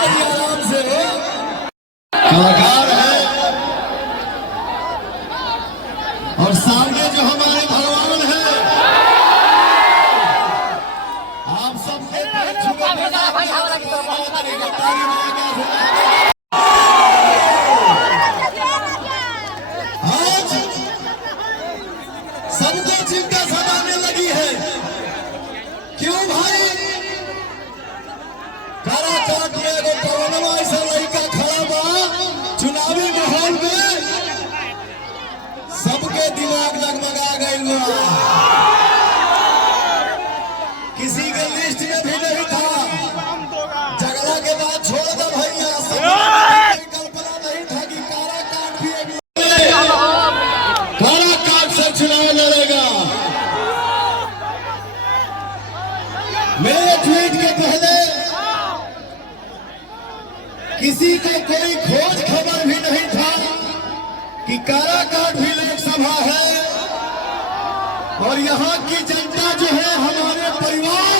आराम से कलाकार है और सामने जो हमारे भगवान है आप सबके आज सबको चिंता सताने लगी है। क्यों भाई? काराकाट में एगो पवनवा ऐसा लड़का खड़ा बा चुनावी माहौल में सबके दिमाग लगमगा गई बा। किसी के लिस्ट में भी नहीं था। झगड़ा के बाद छोड़ दो भैया, कल्पना नहीं था कि काराकाट भी काराकाट से चुनाव लड़ेगा। मेरे ट्वीट के पहले किसी को कोई खोज खबर भी नहीं था कि काराकाट भी लोकसभा है और यहाँ की जनता जो है हमारे परिवार